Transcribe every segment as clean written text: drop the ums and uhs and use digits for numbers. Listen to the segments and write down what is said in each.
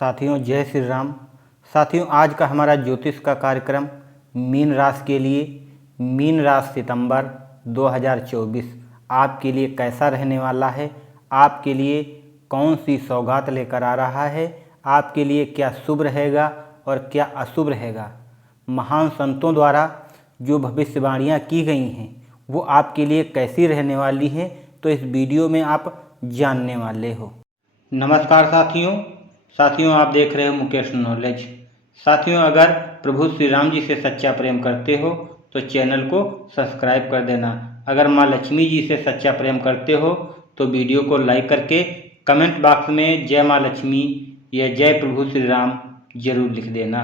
साथियों जय श्री राम। साथियों आज का हमारा ज्योतिष का कार्यक्रम मीन राशि के लिए मीन राशि सितंबर 2024 आपके लिए कैसा रहने वाला है, आपके लिए कौन सी सौगात लेकर आ रहा है, आपके लिए क्या शुभ रहेगा और क्या अशुभ रहेगा। महान संतों द्वारा जो भविष्यवाणियाँ की गई हैं वो आपके लिए कैसी रहने वाली हैं, तो इस वीडियो में आप जानने वाले हो। नमस्कार साथियों आप देख रहे हो मुकेश नॉलेज। साथियों अगर प्रभु श्री राम जी से सच्चा प्रेम करते हो तो चैनल को सब्सक्राइब कर देना। अगर माँ लक्ष्मी जी से सच्चा प्रेम करते हो तो वीडियो को लाइक करके कमेंट बॉक्स में जय माँ लक्ष्मी या जय प्रभु श्री राम जरूर लिख देना।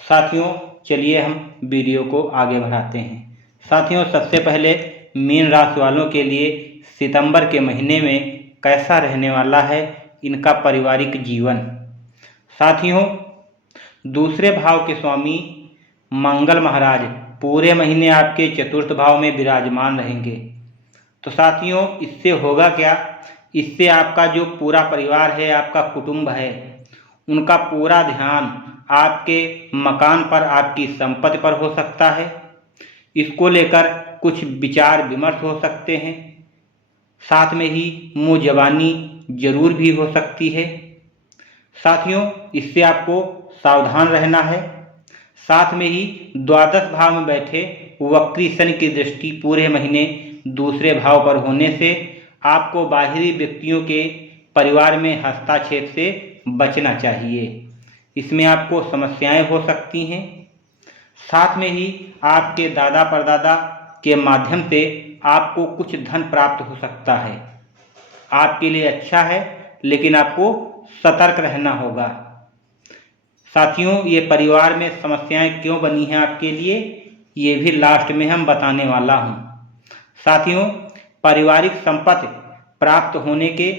साथियों चलिए हम वीडियो को आगे बढ़ाते हैं। साथियों सबसे पहले मीन राशि वालों के लिए सितंबर के महीने में कैसा रहने वाला है इनका पारिवारिक जीवन। साथियों दूसरे भाव के स्वामी मंगल महाराज पूरे महीने आपके चतुर्थ भाव में विराजमान रहेंगे। तो साथियों इससे होगा क्या, इससे आपका जो पूरा परिवार है, आपका कुटुंब है, उनका पूरा ध्यान आपके मकान पर, आपकी संपत्ति पर हो सकता है। इसको लेकर कुछ विचार विमर्श हो सकते हैं। साथ में ही मुँह जबानी जरूर भी हो सकती है। साथियों इससे आपको सावधान रहना है। साथ में ही द्वादश भाव में बैठे वक्री शनि की दृष्टि पूरे महीने दूसरे भाव पर होने से आपको बाहरी व्यक्तियों के परिवार में हस्तक्षेप से बचना चाहिए। इसमें आपको समस्याएं हो सकती हैं। साथ में ही आपके दादा परदादा के माध्यम से आपको कुछ धन प्राप्त हो सकता है। आपके लिए अच्छा है लेकिन आपको सतर्क रहना होगा। साथियों ये परिवार में समस्याएं क्यों बनी हैं आपके लिए, ये भी लास्ट में हम बताने वाला हूं। साथियों पारिवारिक संपत्ति प्राप्त होने के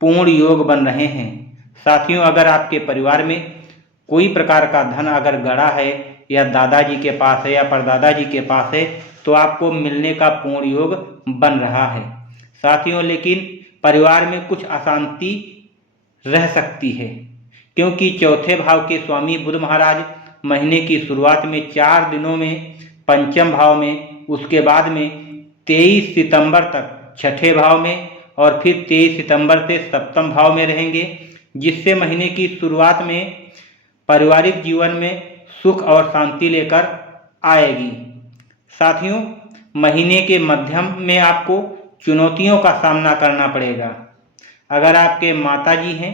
पूर्ण योग बन रहे हैं। साथियों अगर आपके परिवार में कोई प्रकार का धन अगर गड़ा है या दादाजी के पास है या परदादा जी के पास है तो आपको मिलने का पूर्ण योग बन रहा है। साथियों लेकिन परिवार में कुछ अशांति रह सकती है क्योंकि चौथे भाव के स्वामी बुध महाराज महीने की शुरुआत में 4 दिनों में पंचम भाव में, उसके बाद में 23 सितंबर तक छठे भाव में और फिर 23 सितंबर से सप्तम भाव में रहेंगे, जिससे महीने की शुरुआत में पारिवारिक जीवन में सुख और शांति लेकर आएगी। साथियों महीने के मध्यम में आपको चुनौतियों का सामना करना पड़ेगा। अगर आपके माताजी हैं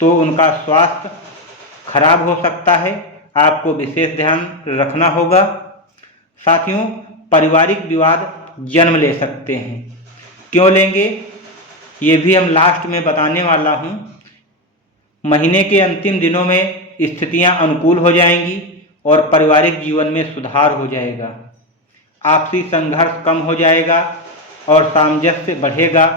तो उनका स्वास्थ्य खराब हो सकता है, आपको विशेष ध्यान रखना होगा। साथियों पारिवारिक विवाद जन्म ले सकते हैं। क्यों लेंगे ये भी हम लास्ट में बताने वाला हूँ। महीने के अंतिम दिनों में स्थितियाँ अनुकूल हो जाएंगी और पारिवारिक जीवन में सुधार हो जाएगा। आपसी संघर्ष कम हो जाएगा और सामंजस्य बढ़ेगा।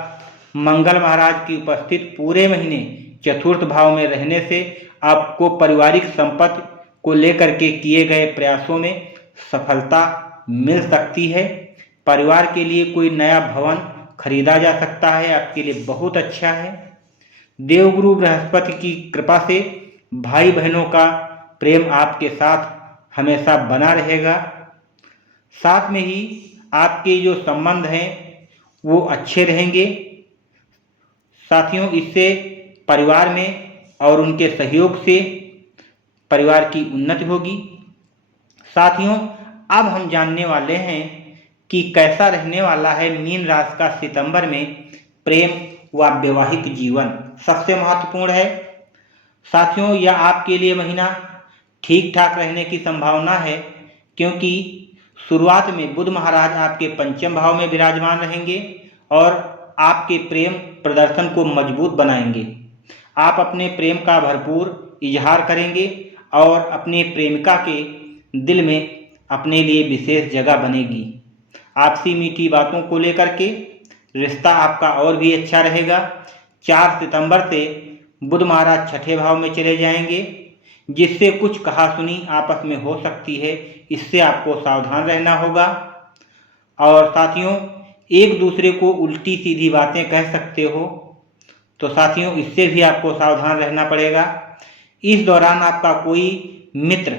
मंगल महाराज की उपस्थित पूरे महीने चतुर्थ भाव में रहने से आपको पारिवारिक संपत्ति को लेकर के किए गए प्रयासों में सफलता मिल सकती है। परिवार के लिए कोई नया भवन खरीदा जा सकता है, आपके लिए बहुत अच्छा है। देवगुरु बृहस्पति की कृपा से भाई बहनों का प्रेम आपके साथ हमेशा बना रहेगा। साथ में ही आपके जो संबंध हैं वो अच्छे रहेंगे। साथियों इससे परिवार में और उनके सहयोग से परिवार की उन्नति होगी। साथियों अब हम जानने वाले हैं कि कैसा रहने वाला है मीन राशि का सितंबर में प्रेम व वैवाहिक जीवन। सबसे महत्वपूर्ण है साथियों यह आपके लिए महीना ठीक ठाक रहने की संभावना है क्योंकि शुरुआत में बुध महाराज आपके पंचम भाव में विराजमान रहेंगे और आपके प्रेम प्रदर्शन को मजबूत बनाएंगे। आप अपने प्रेम का भरपूर इजहार करेंगे और अपने प्रेमिका के दिल में अपने लिए विशेष जगह बनेगी। आपसी मीठी बातों को लेकर के रिश्ता आपका और भी अच्छा रहेगा। 4 सितंबर से बुध महाराज छठे भाव में चले जाएंगे, जिससे कुछ कहासुनी आपस में हो सकती है। इससे आपको सावधान रहना होगा। और साथियों एक दूसरे को उल्टी सीधी बातें कह सकते हो, तो साथियों इससे भी आपको सावधान रहना पड़ेगा। इस दौरान आपका कोई मित्र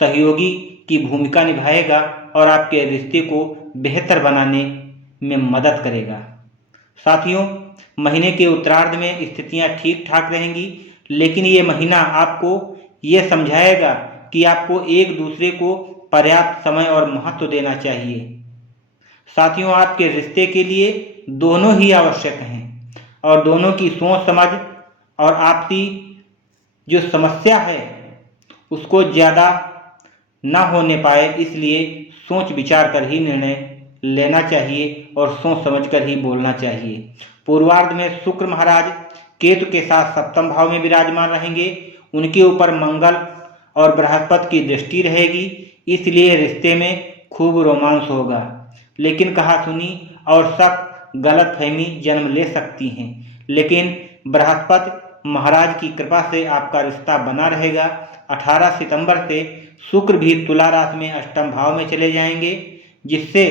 सहयोगी की भूमिका निभाएगा और आपके रिश्ते को बेहतर बनाने में मदद करेगा। साथियों, महीने के उत्तरार्ध में स्थितियां ठीक ठाक रहेंगी, लेकिन ये महीना आपको ये समझाएगा कि आपको एक दूसरे को पर्याप्त समय और महत्व देना चाहिए। साथियों, आपके रिश्ते के लिए दोनों ही आवश्यक हैं और दोनों की सोच समझ और आपसी जो समस्या है उसको ज़्यादा ना होने पाए, इसलिए सोच विचार कर ही निर्णय लेना चाहिए और सोच समझ कर ही बोलना चाहिए। पूर्वार्ध में शुक्र महाराज केतु के साथ सप्तम भाव में विराजमान रहेंगे। उनके ऊपर मंगल और बृहस्पति की दृष्टि रहेगी, इसलिए रिश्ते में खूब रोमांस होगा, लेकिन कहा सुनी और शक गलतफहमी जन्म ले सकती हैं। लेकिन बृहस्पति महाराज की कृपा से आपका रिश्ता बना रहेगा। 18 सितंबर से शुक्र भी तुला राशि में अष्टम भाव में चले जाएंगे, जिससे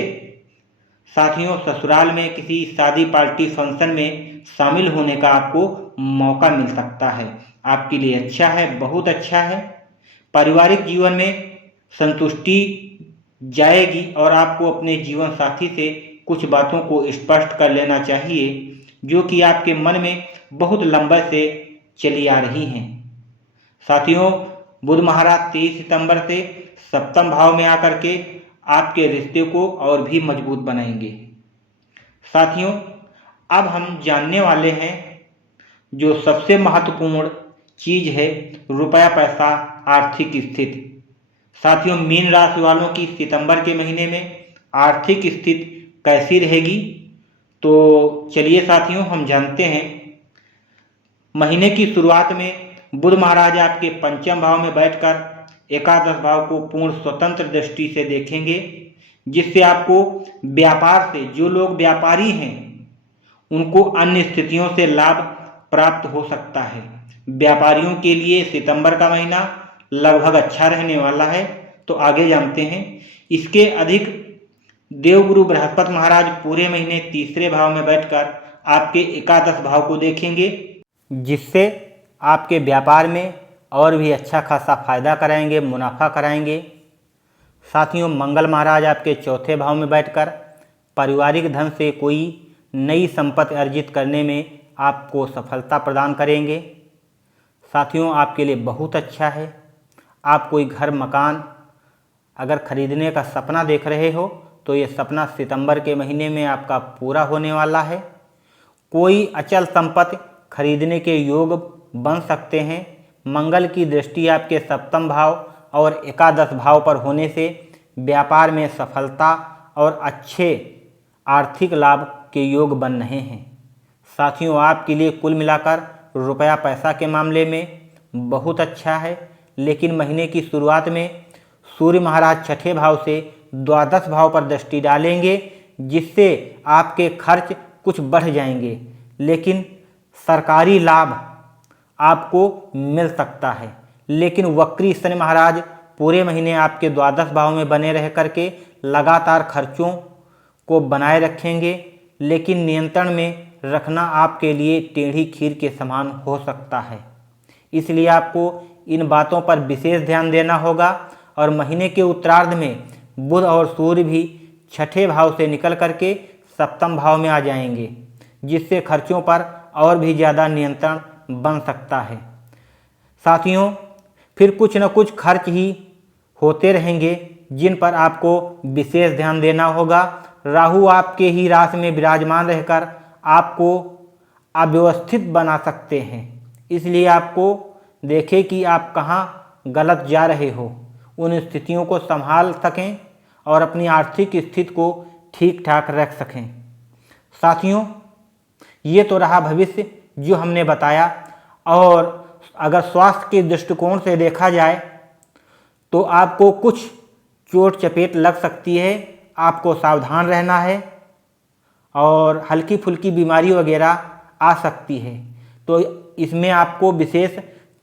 साथियों ससुराल में किसी शादी पार्टी फंक्शन में शामिल होने का आपको मौका मिल सकता है। आपके लिए अच्छा है, बहुत अच्छा है। पारिवारिक जीवन में संतुष्टि जाएगी और आपको अपने जीवन साथी से कुछ बातों को स्पष्ट कर लेना चाहिए जो कि आपके मन में बहुत लंबे से चली आ रही हैं। साथियों, बुध महाराज 23 सितंबर से सप्तम भाव में आकर के आपके रिश्ते को और भी मजबूत बनाएंगे। साथियों, अब हम जानने वाले हैं जो सबसे महत्वपूर्ण चीज है, रुपया पैसा आर्थिक स्थिति। साथियों, मीन राशि वालों की सितंबर के महीने में आर्थिक स्थिति कैसी रहेगी, तो चलिए साथियों हम जानते हैं। महीने की शुरुआत में बुध महाराज आपके पंचम भाव में बैठकर एकादश भाव को पूर्ण स्वतंत्र दृष्टि से देखेंगे, जिससे आपको व्यापार से, जो लोग व्यापारी हैं उनको अन्य स्थितियों से लाभ प्राप्त हो सकता है। व्यापारियों के लिए सितंबर का महीना लगभग अच्छा रहने वाला है। तो आगे जानते हैं। इसके अधिक देवगुरु बृहस्पति महाराज पूरे महीने तीसरे भाव में बैठकर आपके एकादश भाव को देखेंगे, जिससे आपके व्यापार में और भी अच्छा खासा फायदा कराएंगे, मुनाफा कराएंगे। साथियों, मंगल महाराज आपके चौथे भाव में बैठकर पारिवारिक धन से कोई नई संपत्ति अर्जित करने में आपको सफलता प्रदान करेंगे। साथियों, आपके लिए बहुत अच्छा है। आप कोई घर मकान अगर खरीदने का सपना देख रहे हो तो ये सपना सितंबर के महीने में आपका पूरा होने वाला है। कोई अचल संपत्ति खरीदने के योग बन सकते हैं। मंगल की दृष्टि आपके सप्तम भाव और एकादश भाव पर होने से व्यापार में सफलता और अच्छे आर्थिक लाभ के योग बन रहे हैं। साथियों, आपके लिए कुल मिलाकर रुपया पैसा के मामले में बहुत अच्छा है, लेकिन महीने की शुरुआत में सूर्य महाराज छठे भाव से द्वादश भाव पर दृष्टि डालेंगे, जिससे आपके खर्च कुछ बढ़ जाएंगे, लेकिन सरकारी लाभ आपको मिल सकता है। लेकिन वक्री शनि महाराज पूरे महीने आपके द्वादश भाव में बने रह करके लगातार खर्चों को बनाए रखेंगे, लेकिन नियंत्रण में रखना आपके लिए टेढ़ी खीर के समान हो सकता है। इसलिए आपको इन बातों पर विशेष ध्यान देना होगा। और महीने के उत्तरार्ध में बुध और सूर्य भी छठे भाव से निकल करके सप्तम भाव में आ जाएंगे, जिससे खर्चों पर और भी ज़्यादा नियंत्रण बन सकता है। साथियों, फिर कुछ न कुछ खर्च ही होते रहेंगे जिन पर आपको विशेष ध्यान देना होगा। राहु आपके ही राशि में विराजमान रहकर आपको अव्यवस्थित बना सकते हैं, इसलिए आपको देखें कि आप कहाँ गलत जा रहे हो, उन स्थितियों को संभाल सकें और अपनी आर्थिक स्थिति को ठीक ठाक रख सकें। साथियों, ये तो रहा भविष्य जो हमने बताया। और अगर स्वास्थ्य के दृष्टिकोण से देखा जाए तो आपको कुछ चोट चपेट लग सकती है, आपको सावधान रहना है और हल्की फुल्की बीमारी वगैरह आ सकती है, तो इसमें आपको विशेष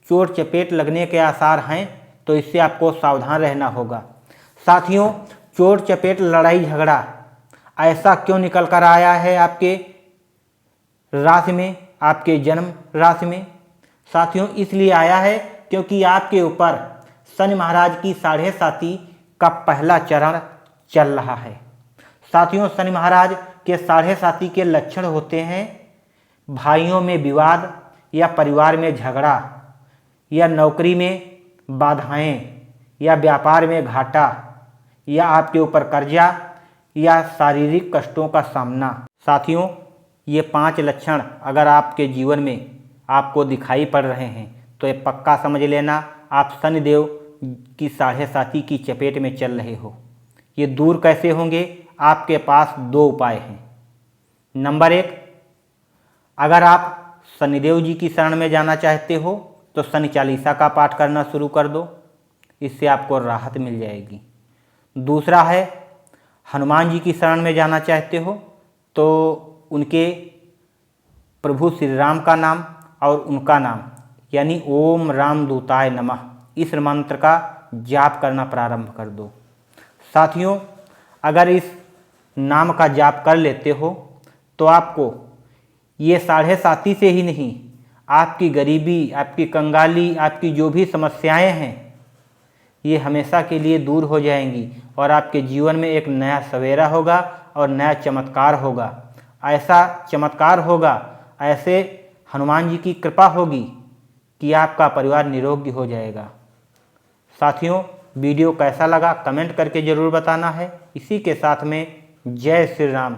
चोट चपेट लगने के आसार हैं, तो इससे आपको सावधान रहना होगा। साथियों, चोट चपेट लड़ाई झगड़ा ऐसा क्यों निकल कर आया है आपके राशि में, आपके जन्म राशि में? साथियों, इसलिए आया है क्योंकि आपके ऊपर शनि महाराज की 7.5 का पहला चरण चल रहा है। साथियों, शनि महाराज के 7.5 के लक्षण होते हैं भाइयों में विवाद या परिवार में झगड़ा या नौकरी में बाधाएं या व्यापार में घाटा या आपके ऊपर कर्जा या शारीरिक कष्टों का सामना। साथियों, ये 5 लक्षण अगर आपके जीवन में आपको दिखाई पड़ रहे हैं तो ये पक्का समझ लेना आप शनिदेव की 7.5 की चपेट में चल रहे हो। ये दूर कैसे होंगे? आपके पास 2 उपाय हैं। नंबर 1, अगर आप शनिदेव जी की शरण में जाना चाहते हो तो शनि चालीसा का पाठ करना शुरू कर दो, इससे आपको राहत मिल जाएगी। दूसरा है, हनुमान जी की शरण में जाना चाहते हो तो उनके प्रभु श्री राम का नाम और उनका नाम यानी ओम राम दूताय नमः इस मंत्र का जाप करना प्रारंभ कर दो। साथियों, अगर इस नाम का जाप कर लेते हो तो आपको ये 7.5 से ही नहीं, आपकी गरीबी, आपकी कंगाली, आपकी जो भी समस्याएं हैं ये हमेशा के लिए दूर हो जाएंगी और आपके जीवन में एक नया सवेरा होगा और नया चमत्कार होगा। ऐसा चमत्कार होगा, ऐसे हनुमान जी की कृपा होगी कि आपका परिवार निरोगी हो जाएगा। साथियों, वीडियो कैसा लगा कमेंट करके ज़रूर बताना है। इसी के साथ में जय श्री राम।